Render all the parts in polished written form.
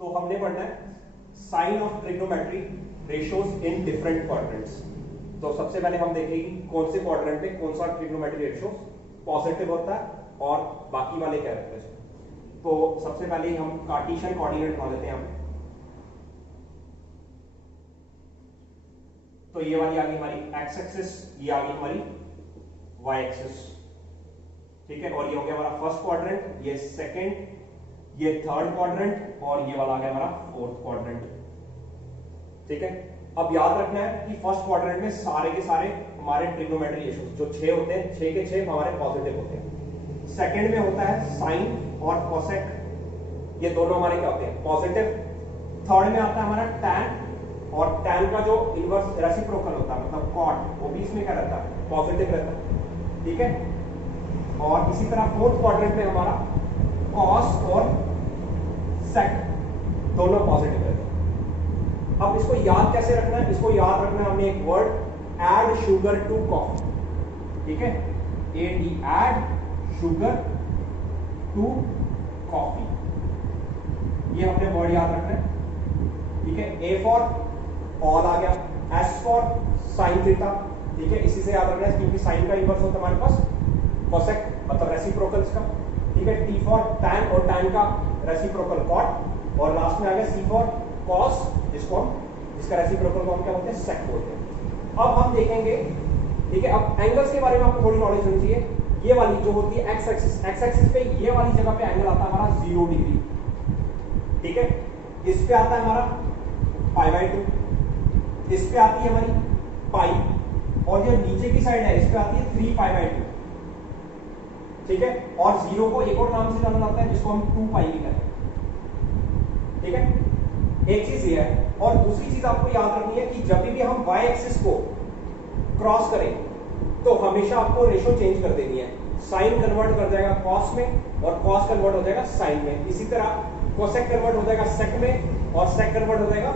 तो हमने पढ़ना है sign of trigonometry ratios in different quadrants. तो सबसे पहले हम देखेंगे कौन से क्वाड्रेंट में कौन सा ट्रिग्नोमेट्री रेशियो पॉजिटिव होता है और बाकी वाले क्या रहते हैं। तो सबसे पहले हम कार्टेशियन कोऑर्डिनेट बना लेते हैं यहाँ पे। तो ये वाली आ गई हमारी एक्स एक्सिस, ये आ गई हमारी वाई एक्सिस, ठीक है। और ये हो गया हमारा फर्स्ट क्वाड्रेंट, ये सेकंड, ये थर्ड क्वाड्रेंट और ये वाला आ गया हमारा फोर्थ क्वाड्रेंट, ठीक है। अब याद रखना है कि फर्स्ट क्वाड्रेंट में सारे के सारे हमारे ट्रिग्नोमेट्री रेशियोज जो 6 होते हैं, 6 के 6 हमारे पॉजिटिव होते हैं। सेकंड में होता है साइन और कोसेक, ये दोनों हमारे क्या होते हैं पॉजिटिव। थर्ड में आता है हमारा टैन, और टैन का जो इनवर्स रेसिप्रोकल होता है मतलब कॉट, वो भी इसमें क्या रहता है पॉजिटिव रहता है, ठीक है। और इसी तरह फोर्थ क्वाड्रेंट में हमारा कॉस और सेक दोनों पॉजिटिव रहते हैं। अब इसको याद कैसे रखना है, इसको याद रखना है हमें एक word add sugar to coffee, ठीक है। AD add sugar to coffee, ये हमने वर्ड याद रखना है, ठीक है। A फॉर ऑल आ गया, S फॉर साइन थीटा, ठीक है। इसी से याद रखना है क्योंकि साइन का इनवर्स होता है हमारे पास कोसेक मतलब रेसिप्रोकल्स का, ठीक है। T फॉर टैन और टैन का रेसिप्रोकल कॉट, और लास्ट में आ गया C फॉर कॉस, जिसका रेसिप्रोकल को हम क्या बोलते हैं सेक बोलते हैं। अब हम देखेंगे, ठीक है। अब एंगल्स के बारे में आपको थोड़ी नॉलेज होनी चाहिए। ये वाली जो होती है एक्स एक्सिस पे ये वाली जगह पे एंगल आता है हमारा 0 डिग्री, ठीक है। इस पे आता है हमारा π/2, इस पे आती है हमारी पाई, और जो नीचे की साइड है इस पे आती है 3π/2, ठीक है। और 0 को एक और नाम से जाना जाता है जिसको हम 2π भी कहते हैं, ठीक है। एक चीज ये है, और दूसरी चीज आपको याद रखनी है कि जब भी हम y एक्सिस को क्रॉस करें तो हमेशा आपको रेशियो चेंज कर देनी है। साइन कन्वर्ट कर जाएगा कॉस में और कॉस कन्वर्ट हो जाएगा साइन में। इसी तरह कोसेक कन्वर्ट हो जाएगा सेक में और सेक कन्वर्ट हो जाएगा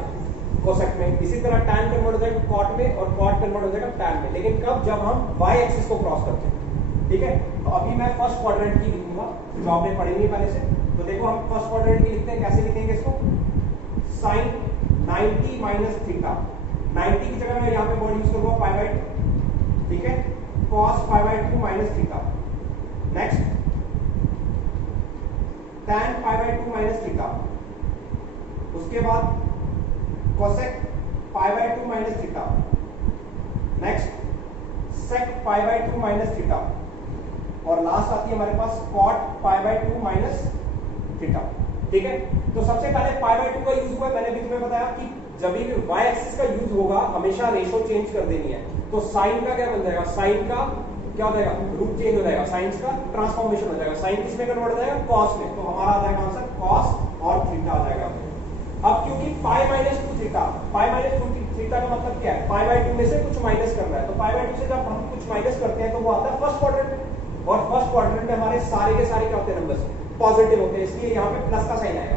कोसेक में। इसी तरह टैन कन्वर्ट हो जाएगा कॉट में और कॉट कन्वर्ट हो जाएगा टैन में। लेकिन कब, जब हम y एक्सिस को क्रॉस करते हैं, ठीक है। तो अभी मैं फर्स्ट क्वाड्रेंट की लिखूंगा जो आपने पढ़ी नहीं पहले से। तो देखो हम फर्स्ट क्वाड्रेंट की लिखते हैं, कैसे लिखेंगे इसको, साइन 90 माइनस थीटा, 90 की जगह मैं यहाँ पे वर्ड यूज करूंगा π/2, ठीक है। cos π/2 minus theta, next tan π/2 minus theta, उसके बाद cosec π/2 minus theta, next sec π/2 minus theta, और लास्ट आती है हमारे पास cot π/2 माइनस थीटा, ठीक है। तो सबसे पहले π/2 का यूज हुआ, मैंने भी तुम्हें बताया कि जब भी y एक्सिस का यूज होगा हमेशा रेशियो चेंज कर देनी है। तो साइन का क्या बन जाएगा, साइन का क्या हो जाएगा, रूप चेंज हो जाएगा, साइन का ट्रांसफॉर्मेशन हो जाएगा। साइन किस में कन्वर्ट हो जाएगा, कॉस में। तो हमारा आ जाएगा आंसर कॉस और थीटा आ जाएगा। अब क्योंकि π-2 थीटा, π-2 थीटा का मतलब क्या है, π/2 में से कुछ माइनस करना है। तो π/2 से जब हम कुछ माइनस करते हैं तो वो आता है फर्स्ट क्वाड्रेंट में, और फर्स्ट क्वाड्रेंट में हमारे सारे के सारे क्या होते हैं, नंबर्स पॉजिटिव होते हैं, इसलिए यहाँ पे प्लस का साइन आएगा,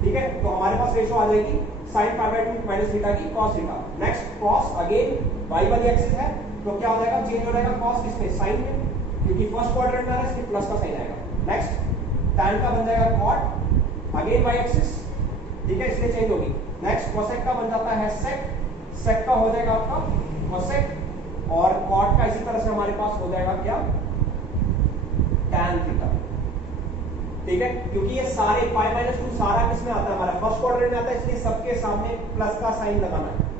ठीक है। तो हमारे पास रेशियो आ जाएगी साइन π/2 माइनस थीटा की cos theta. Next cos, again y वाली एक्सिस है तो क्या हो जाएगा, चेंज हो जाएगा cos किसमें, साइन में, क्योंकि फर्स्ट क्वाड्रेंट में आ रहा है इसलिए प्लस का साइन आएगा। नेक्स्ट tan का बन जाएगा cot, अगेन y एक्सिस, ठीक है, इसलिए चेंज होगी। नेक्स्ट cosec का बन जाता है sec, sec का हो जाएगा आपका cosec, और cot का इसी तरह से हमारे पास हो जाएगा क्या, tan थीटा, ठीक है। क्योंकि ये सारे π-2 सारा किसमें आता है, हमारा फर्स्ट क्वाड्रेंट में आता है, इसलिए सबके सामने प्लस का साइन लगाना है,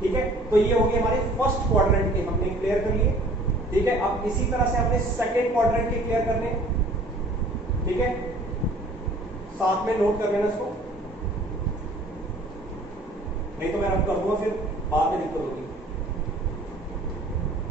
ठीक है। तो ये हो गए हमारे फर्स्ट क्वाड्रेंट के, हमने क्लियर कर लिए, ठीक है। अब इसी तरह से अपने सेकंड क्वाड्रेंट के क्लियर करने, ठीक है, साथ में नोट कर लेना इसको, नहीं तो मैं रब कर दूंगा फिर बाद में दिक्कत होगी।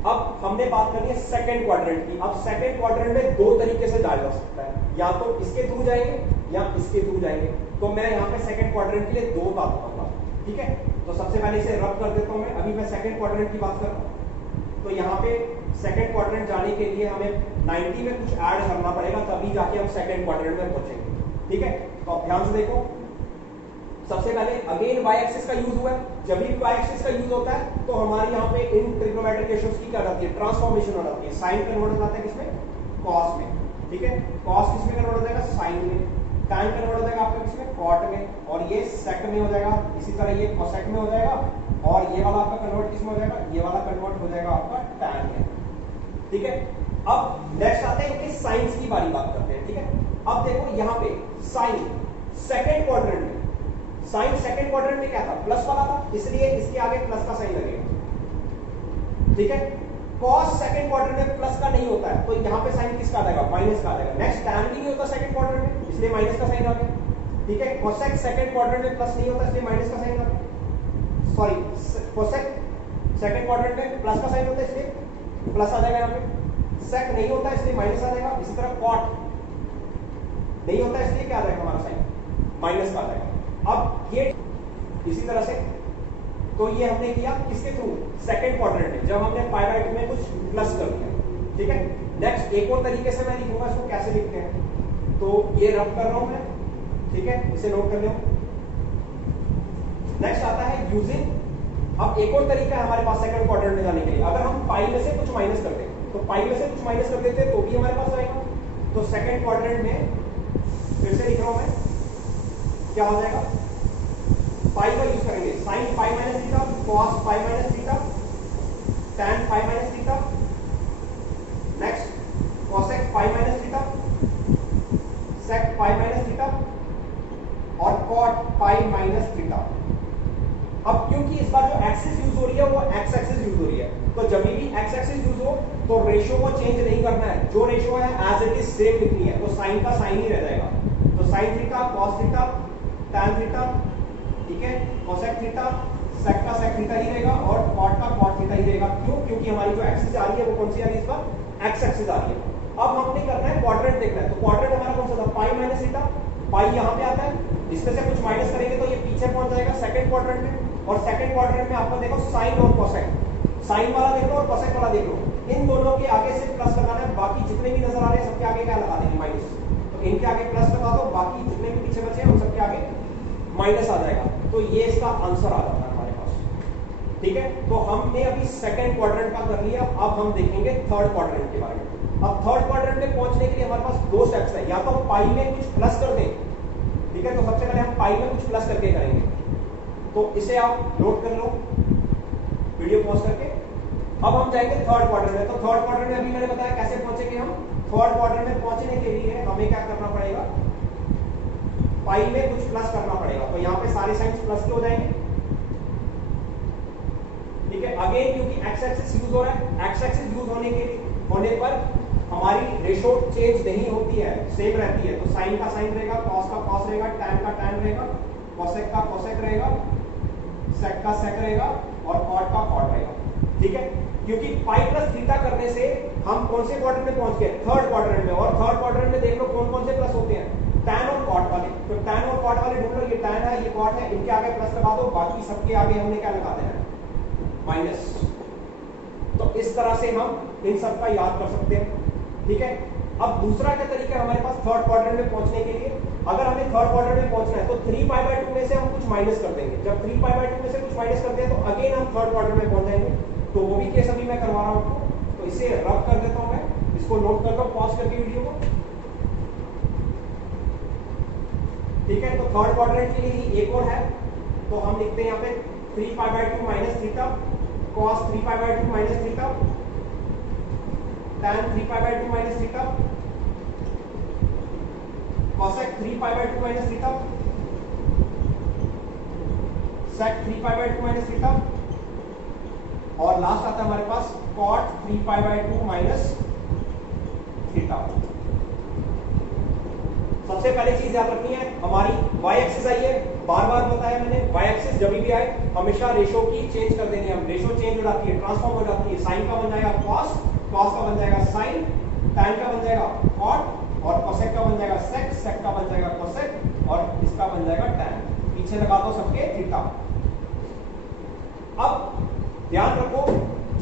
अब हमने बात करनी है सेकंड क्वाड्रेंट की। अब सेकंड क्वाड्रेंट में दो तरीके से जाया जा सकता है, या तो इसके थ्रू जाएंगे या इसके थ्रू जाएंगे। तो मैं यहाँ पे सेकंड क्वाड्रेंट के लिए दो बात करूंगा, ठीक है। तो सबसे पहले इसे रब कर देता हूं मैं, अभी मैं सेकंड क्वाड्रेंट की बात कर रहा हूं। तो यहाँ पे सेकंड क्वाड्रेंट जाने के लिए हमें 90 में कुछ ऐड करना पड़ेगा, तभी जाके हम सेकंड क्वाड्रेंट में पहुंचेंगे, ठीक है। तो अब ध्यान से देखो, सबसे पहले अगेन y एक्सिस का यूज हुआ है। जब भी y एक्सिस का यूज होता है तो हमारे यहाँ पे इन ट्रिग्नोमेट्रिक रेशियोज की क्या रहती है, ट्रांसफॉर्मेशन हो जाती है। साइन कन्वर्ट हो जाता है किसमें, cos में, ठीक है। cos किसमें कन्वर्ट हो जाएगा, साइन में। tan कन्वर्ट हो जाएगा आपका किसमें, cot में, और ये sec में हो जाएगा, इसी तरह ये cosec में हो जाएगा, और ये वाला आपका कन्वर्ट किसमें हो जाएगा, ये वाला कन्वर्ट हो जाएगा आपका tan में। ठीक है, अब नेक्स्ट आते हैं इनके साइंस की बारी बात करते हैं। ठीक है, अब देखो यहाँ पे साइन सेकंड क्वाड्रेंट में, साइन सेकंड क्वाड्रेंट में क्या था, प्लस वाला था, इसलिए इसके आगे प्लस का साइन लगेगा। ठीक है, कॉस सेकंड क्वाड्रेंट में प्लस का नहीं होता है, तो यहाँ पे साइन किसका आ जाएगा, माइनस का आ जाएगा। नेक्स्ट टैन भी नहीं होता सेकंड क्वाड्रेंट में, इसलिए माइनस का साइन आ गया। ठीक है, कोसेक सेकंड क्वाड्रेंट में प्लस नहीं होता, इसलिए माइनस का साइन आ गया। सॉरी, कोसेक सेकंड क्वाड्रेंट में प्लस का साइन होता है, इसलिए प्लस आ जाएगा यहाँ पे। सेक नहीं होता है, इसलिए माइनस आ जाएगा। इसी तरह कॉट नहीं होता है, इसलिए क्या आ जाएगा हमारा साइन, माइनस का आ जाएगा। अब ये इसी तरह से, तो ये हमने किया किसके थ्रू, सेकंड क्वाड्रेंट में, जब हमने पाई बाय 2 में कुछ प्लस कर दिया। ठीक है, नेक्स्ट एक और तरीके से मैं लिखूंगा इसको, कैसे लिखते हैं, तो ये रब कर रहा हूं मैं। ठीक है, इसे नोट कर लो। नेक्स्ट आता है यूजिंग, अब एक और तरीका है हमारे पास सेकंड क्वाड्रेंट में जाने के लिए। अगर हम पाई में से कुछ माइनस कर दें, तो पाई में से कुछ माइनस कर देते तो भी हमारे पास आएगा। तो सेकंड क्वाड्रेंट में फिर से लिख रहा हूं मैं, क्या हो जाएगा, पाई का यूज करेंगे, sine pi minus theta, cos pi minus theta, tan pi minus theta, next cosec pi minus theta, sec pi minus theta, और कॉट पाई माइनस थीटा। अब क्योंकि इस बार जो एक्सिस यूज हो रही है वो एक्स एक्सिस यूज हो रही है, तो जब भी एक्स एक्सिस यूज हो तो रेशियो को चेंज नहीं करना है, जो रेशियो है एज इट इज सेम लिखनी है। तो साइन का साइन ही रह जाएगा, तो sine theta, cos theta, tan theta, ठीक है, कोसेक थीटा, सेक का सेक थीटा ही रहेगा, और कॉट का कॉट थीटा ही रहेगा। क्यों, क्योंकि हमारी जो एक्सिस आ रही है वो कौन सी आ रही है, इस बार एक्स एक्सिस आ रही है। अब हमने करना है क्वाड्रेंट देखना है, तो क्वाड्रेंट हमारा कौन सा था, पाई माइनस थीटा, पाई यहाँ पे आता है, इसमें से कुछ माइनस करेंगे तो ये पीछे पहुंच जाएगा सेकंड क्वाड्रेंट में। और सेकंड क्वाड्रेंट में आपको देखो साइन और कोसेक, साइन वाला देख लो और कोसेक वाला देख लो, इन दोनों के आगे से प्लस लगाना है, बाकी जितने भी नजर आ रहे हैं सबके आगे क्या लगा देंगे, माइनस। तो इनके आगे प्लस लगा दो, बाकी जितने भी पीछे बचे हैं उन सबके आगे माइनस आ जाएगा। तो ये इसका आंसर आ जाता है हमारे पास। ठीक है, तो हमने अभी सेकंड क्वाड्रेंट का कर लिया, अब हम देखेंगे थर्ड क्वाड्रेंट के बारे में। अब थर्ड क्वाड्रेंट में पहुंचने के लिए हमारे पास दो स्टेप्स है, या तो पाई में कुछ प्लस कर दें। ठीक है, तो सबसे पहले हम पाई में कुछ प्लस करके करेंगे, तो इसे आप नोट कर लो वीडियो पॉज करके। अब हम जाएंगे थर्ड क्वाड्रेंट में, तो थर्ड क्वाड्रेंट में अभी मैंने बताया कैसे पहुंचेंगे हम। थर्ड क्वाड्रेंट में पहुंचने के लिए हमें क्या करना पड़ेगा, पाई में कुछ प्लस करना पड़ेगा, तो यहाँ पे सारे साइंस प्लस के हो जाएंगे। ठीक है, अगेन क्योंकि एक्स एक्सिस यूज हो रहा है, एक्स एक्सिस यूज होने पर हमारी रेशो चेंज नहीं होती है, सेम रहती है। तो साइन का साइन रहेगा, कॉस का कॉस रहेगा, टैन का टैन रहेगा, कोसेक का कोसेक रहेगा, सेक का सेक रहेगा, और कॉट का कॉट रहेगा। ठीक है, क्योंकि पाई प्लस थीटा करने से हम कौन से क्वाड्रेंट में पहुंच गए, थर्ड क्वाड्रेंट में। और थर्ड क्वाड्रेंट में देख लो कौन कौन से प्लस होते हैं, टैन और कॉट वाले। तो टैन और कॉट वाले ढूंढ लो, ये टैन है, ये कॉट है, इनके आगे प्लस लगा दो, बाकी सबके आगे हमने क्या लगा देना है, माइनस। तो इस तरह से हम इन सब का याद कर सकते हैं। ठीक है, अब दूसरा क्या तरीका है हमारे पास थर्ड क्वाड्रेंट में पहुंचने के लिए। अगर हमें थर्ड क्वाड्रेंट में पहुंचना है तो 3 पाई बाय 2 में से हम कुछ माइनस कर देंगे। जब 3 पाई बाय 2 में से कुछ माइनस करते हैं तो अगेन हम थर्ड क्वाड्रेंट में पहुंच जाएंगे। तो वो भी केस अभी मैं करवा रहा हूं, तो इसे रब कर देता हूं मैं, इसको नोट कर लो पॉज करके वीडियो को। ठीक है, तो थर्ड क्वाड्रेंट के लिए ही एक और है, तो हम लिखते हैं यहाँ पे 3 pi by 2 minus theta, cos 3 pi by 2 minus theta, tan 3 pi by 2 minus theta, cosec 3 pi by 2 minus theta, sec 3 pi by 2 minus theta, और लास्ट आता है हमारे पास cot 3 pi by 2 minus theta. सबसे पहले चीज याद रखनी है, हमारी y एक्सिस आई है, बार बार बताया मैंने, y एक्सिस जब भी आए हमेशा रेशो की चेंज कर देनी है। हम रेशो चेंज हो जाती है, ट्रांसफॉर्म हो जाती है, साइन का बन जाएगा cos, cos का बन जाएगा sin, tan का बन जाएगा cot, और cosec का बन जाएगा sec, sec का बन जाएगा cosec, और इसका बन जाएगा tan। पीछे लगा दो सबके थीटा। अब ध्यान रखो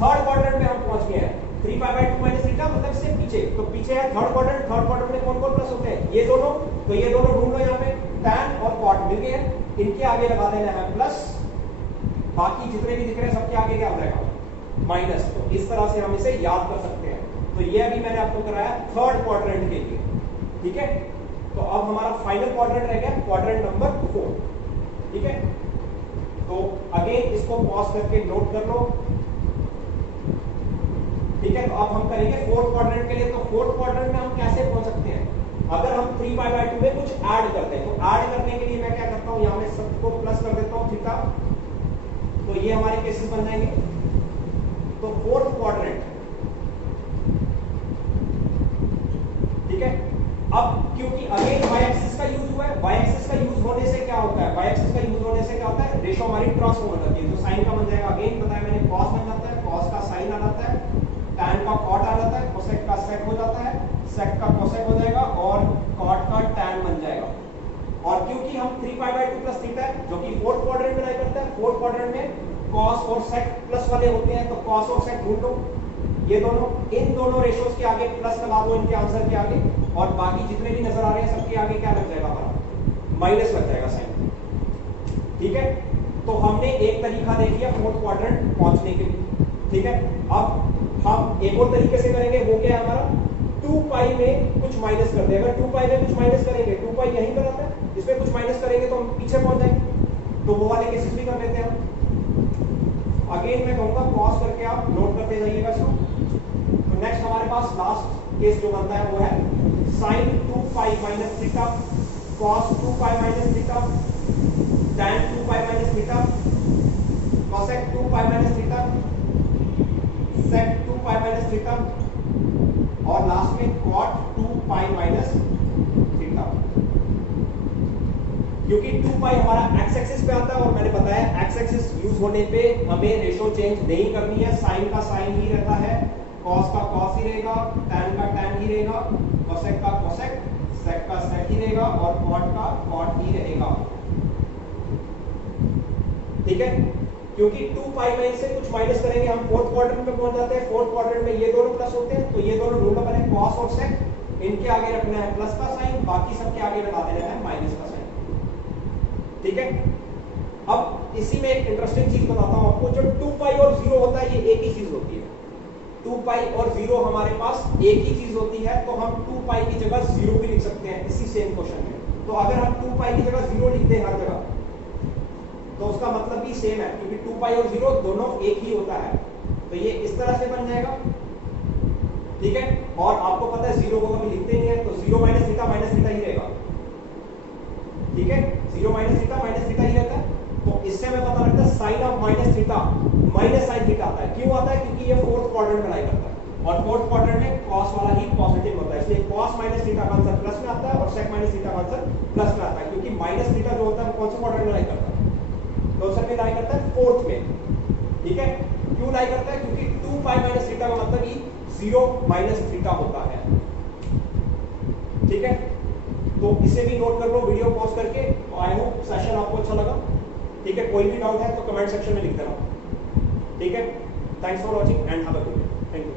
थर्ड क्वाड्रेंट में हम पहुंच गए हैं, 3 पाई बाय 2 माइनस थीटा मतलब इससे पीछे, तो पीछे है थर्ड क्वाड्रेंट। थर्ड क्वाड्रेंट में कौन कौन प्लस होते हैं, ये दोनों, तो ये दोनों ढूंढ लो यहाँ पे, tan और cot मिल गए हैं, इनके आगे लगा देना है प्लस, बाकी जितने भी दिख रहे हैं सबके आगे क्या हो जाएगा, माइनस। तो इस तरह से हम इसे याद कर सकते हैं। तो ये अभी मैंने आपको कराया थर्ड क्वाड्रेंट के लिए। ठीक है, तो अब हमारा फाइनल क्वाड्रेंट रह गया क्वाड्रेंट नंबर 4। ठीक है, तो अगेन इसको पॉज करके नोट कर लो। ठीक है, तो अब हम करेंगे फोर्थ क्वाड्रेंट के लिए। तो फोर्थ क्वाड्रेंट में हम कैसे पहुंच सकते हैं? अगर हम 3π/2 में कुछ ऐड करते हैं, तो ऐड करने के लिए मैं क्या करता हूं, यहां में सबको प्लस कर देता हूं थीटा, तो ये हमारे केसेस बन जाएंगे। तो फोर्थ क्वाड्रेंट, ठीक है, अब क्योंकि अगेन y एक्सिस का यूज हुआ है, y एक्सिस का यूज होने से क्या होता है, y एक्सिस का यूज होने से क्या होता है, रेशो हमारी ट्रांसफॉर्म हो जाती है। तो साइन का बन जाएगा, अगेन बताया मैंने, cos बन जाता है, cos का sin आ जाता है, tan का cot आ जाता है, cosec का sec हो जाता है, sec का cosec हो जाएगा और cot का tan बन जाएगा। और क्योंकि हम 3π/2 प्लस थीटा है जो कि फोर्थ क्वाड्रेंट में लाई करता है, फोर्थ क्वाड्रेंट में cos और sec प्लस वाले होते हैं, तो cos और sec ढूंढ लो, ये दोनों, इन दोनों रेशोस के आगे प्लस लगा दो इनके आंसर के आगे, और बाकी जितने भी नजर आ रहे हैं सबके आगे क्या लग जाएगा, हमारा माइनस लग जाएगा साइन। ठीक है, तो हमने एक तरीका देख लिया फोर्थ क्वाड्रेंट पहुंचने के लिए। ठीक है, अब हम एक और तरीके से करेंगे, वो क्या है हमारा, 2π में कुछ माइनस कर देंगे। अगर 2π में कुछ माइनस करेंगे, 2π यहीं पर आता है, इसमें कुछ माइनस करेंगे तो हम पीछे पहुंच जाएंगे। तो वो वाले केसेस भी कर लेते हैं हम। अगेन मैं कहूंगा पॉज करके आप नोट करते जाइएगा इसको। तो नेक्स्ट हमारे पास लास्ट केस जो बनता है वो है sin 2π minus theta, cos 2π minus theta, tan 2π minus theta, cosec 2π minus theta, sec 2π minus theta, और लास्ट में cot 2π minus थीटा। क्योंकि 2π हमारा x एक्सिस पे आता है और मैंने बताया x एक्सिस यूज होने पे हमें रेशो चेंज नहीं करनी है, साइन का साइन ही रहता है, cos का cos ही रहेगा, tan का tan ही रहेगा, cosec का cosec, sec का sec ही रहेगा और cot का cot ही रहेगा। ठीक है, क्योंकि 2π में से कुछ माइनस करेंगे हम फोर्थ क्वाड्रेंट में पहुंच जाते हैं। फोर्थ क्वाड्रेंट में ये दोनों प्लस होते हैं, तो ये दोनों ढूंढना पड़े, cos और sec, इनके आगे रखना है प्लस का साइन, बाकी सबके आगे लगा देना है माइनस का साइन। ठीक है, अब इसी में एक इंटरेस्टिंग चीज बताता हूं आपको, जो 2π और 0 होता है ये एक ही चीज होती है। 2π और 0 हमारे पास एक ही चीज होती है, तो हम 2π की जगह 0 भी लिख सकते हैं इसी सेम क्वेश्चन में। तो अगर हम 2π की जगह 0 लिख दें हर जगह, तो उसका मतलब भी सेम है, क्योंकि 2π और 0 दोनों एक ही होता है। तो ये इस तरह से बन जाएगा। ठीक है, और आपको पता है 0 को कभी लिखते नहीं है, तो 0 माइनस थीटा ही रहेगा। ठीक है, 0 माइनस थीटा ही रहता है। तो इससे हमें पता लगता है sign of minus theta minus sine theta आता है। क्यों आता है? क्योंकि ये फोर्थ क्वाड्रेंट में लाई करता है और फोर्थ क्वाड्रेंट में cos वाला ही पॉजिटिव होता है, इसलिए cos माइनस थीटा का आंसर प्लस में आता है और sec माइनस थीटा का आंसर प्लस में आता है, क्योंकि माइनस थीटा जो होता है वो कौन से क्वाड्रेंट में लाई करता है? तो सर में लाई करता है फोर्थ में। ठीक है, क्यों लाई करता है? क्योंकि 2π माइनस थीटा का मतलब ही 0 माइनस थीटा होता है। ठीक है, तो इसे भी नोट कर लो वीडियो पॉज करके। आई होप सेशन आपको अच्छा लगा। ठीक है, कोई भी डाउट है तो कमेंट सेक्शन में लिख देना। ठीक है, thanks for watching and have a good day. Thank you.